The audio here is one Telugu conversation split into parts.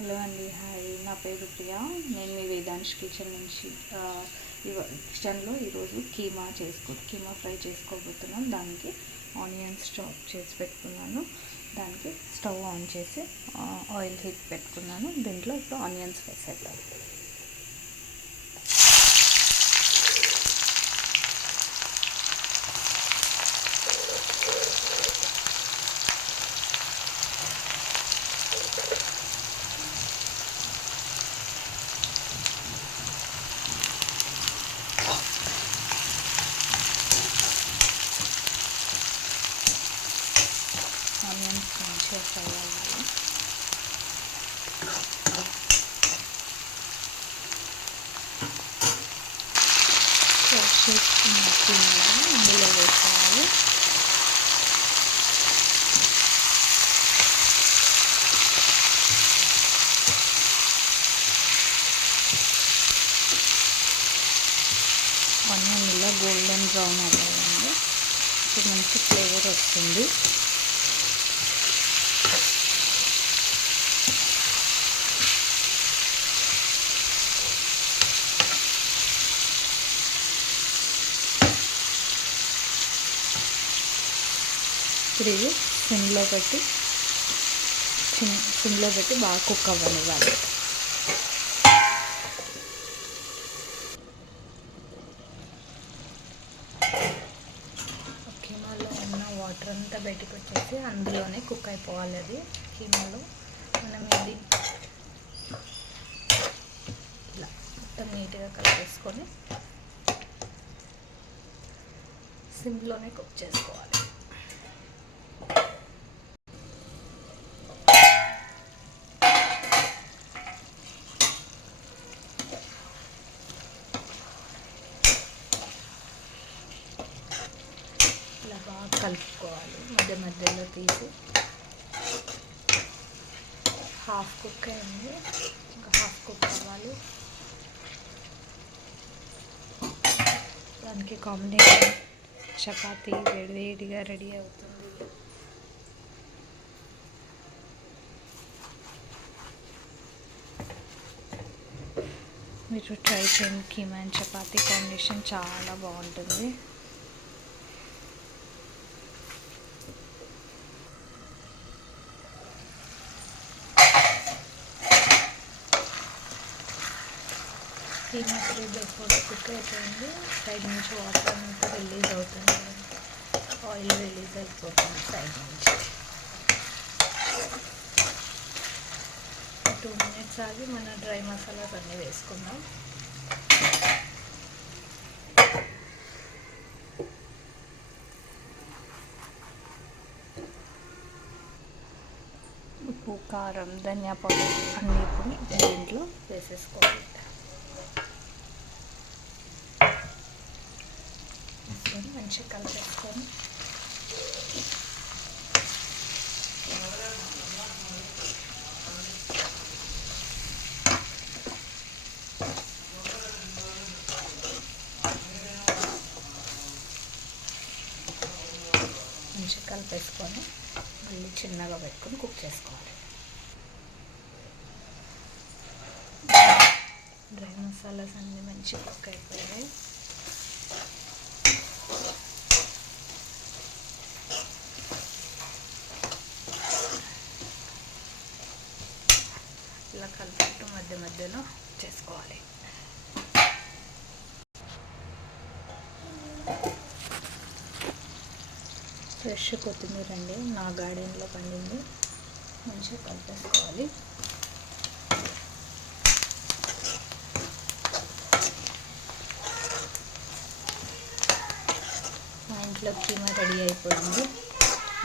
హలో అండి, హాయ్. నా పేరు ప్రియా. నేను మీ వేదాంశ్ కిచెన్ నుంచి కిచెన్లో ఈరోజు కీమా ఫ్రై చేసుకోబోతున్నాం. దానికి ఆనియన్స్ చాప్ చేసి పెట్టుకున్నాను. దానికి స్టవ్ ఆన్ చేసి ఆయిల్ హీట్ పెట్టుకున్నాను. దీంట్లో ఇప్పుడు ఆనియన్స్ వేసేద్దాం. ఆనియన్స్ మంచిగా ఫ్రై అవ్వాలి. ఫ్రెష్ చేసుకున్న కీమాని ఇందులో వేసుకోవాలి. ఆనియన్ ఇలా గోల్డెన్ బ్రౌన్ అవ్వాలండి. ఇప్పుడు మంచి ఫ్లేవర్ వస్తుంది. ఇప్పుడు ఇది సిమ్లో పెట్టి బాగా కుక్ అవ్వనివ్వాలి. కీమాలో ఉన్న వాటర్ అంతా బయటకు వచ్చేసి అందులోనే కుక్ అయిపోవాలి. అది కీమాలో మనం ఇది ఇలా మొత్తం నీట్గా కలిపేసుకొని సిమ్లోనే కుక్ చేసుకోవాలి. ఇలా బాగా కలుపుకోవాలి. మధ్య మధ్యలో తీసి హాఫ్ కుక్ అయింది, ఇంకా హాఫ్ కుక్ అవ్వాలి. దానికి కాంబినేషన్ చపాతీ వేడివేడిగా రెడీ అవుతుంది. మీరు ట్రై చేయండి. కీమా అండ్ చపాతీ కాంబినేషన్ చాలా బాగుంటుంది. కీమా 3/4 కుక్ అయిపోయింది. సైడ్ నుంచి వాటర్ అంతా రిలీజ్ అవుతుంది, ఆయిల్ రిలీజ్ అయిపోతుంది సైడ్ నుంచి. 2 minutes ఆగి మన డ్రై మసాలాస్ అన్నీ వేసుకుందాం. ఉప్పు, కారం, ధనియా పౌడర్ అన్నీ ఇప్పుడు దీంట్లో వేసేసుకోవాలి. మంచిగా కలిపేసుకొని మళ్ళీ చిన్నగా పెట్టుకొని కుక్ చేసుకోవాలి. డ్రై మసాలాస్ అన్నీ మంచిగా కుక్ అయిపోయాయి. ఇలా కలుపుతూ మధ్య మధ్యలో చేసుకోవాలి. ఫ్రెష్ కొత్తిమీర అండి, నా గార్డెన్లో పండింది. మంచిగా కలిపేసుకోవాలి. మా ఇంట్లో కీమా రెడీ అయిపోయింది.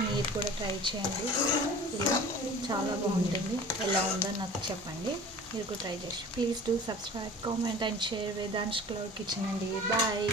మీరు కూడా ట్రై చేయండి. ఇలా చాలా బాగుంటుంది. ఎలా ఉందో నాకు చెప్పండి. మీరు కూడా ట్రై చేసి please do subscribe, comment and share Vedansh cloud kitchen అండి. బాయ్.